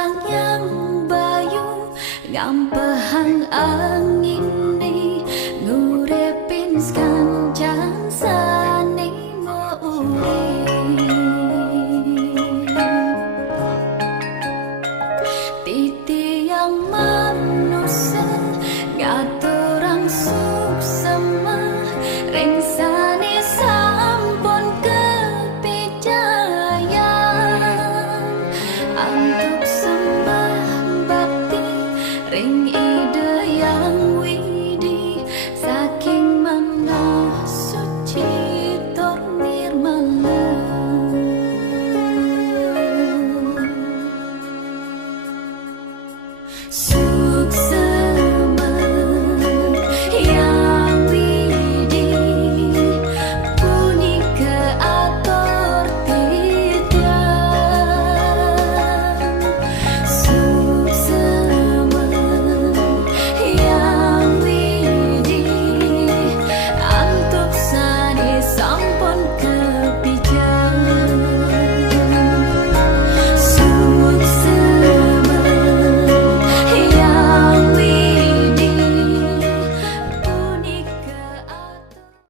sang yang bayu ngampehang angin ni ngurepin kancan sane titi yang manusia ngaturang suksema rengsane sampun kepijayan untuk sembah bakti ring ide yang widi saking manah suci tor nirmala. So